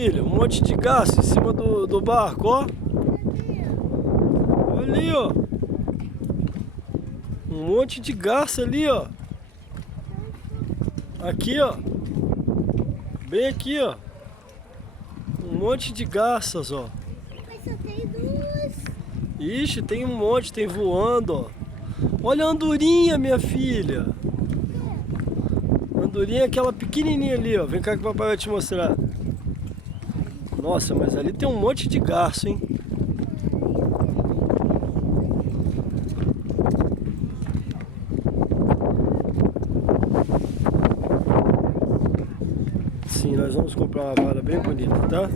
Filha, um monte de garça em cima do barco, ó. Olha ali, ó. Um monte de garça ali, ó. Aqui, ó. Bem aqui, ó. Um monte de garças, ó. Mas só tem duas. Ixi, tem um monte, tem voando, ó. Olha a andorinha, minha filha. Andorinha é aquela pequenininha ali, ó. Vem cá que o papai vai te mostrar. Nossa, mas ali tem um monte de garço, hein? Sim, nós vamos comprar uma vara bem bonita, tá?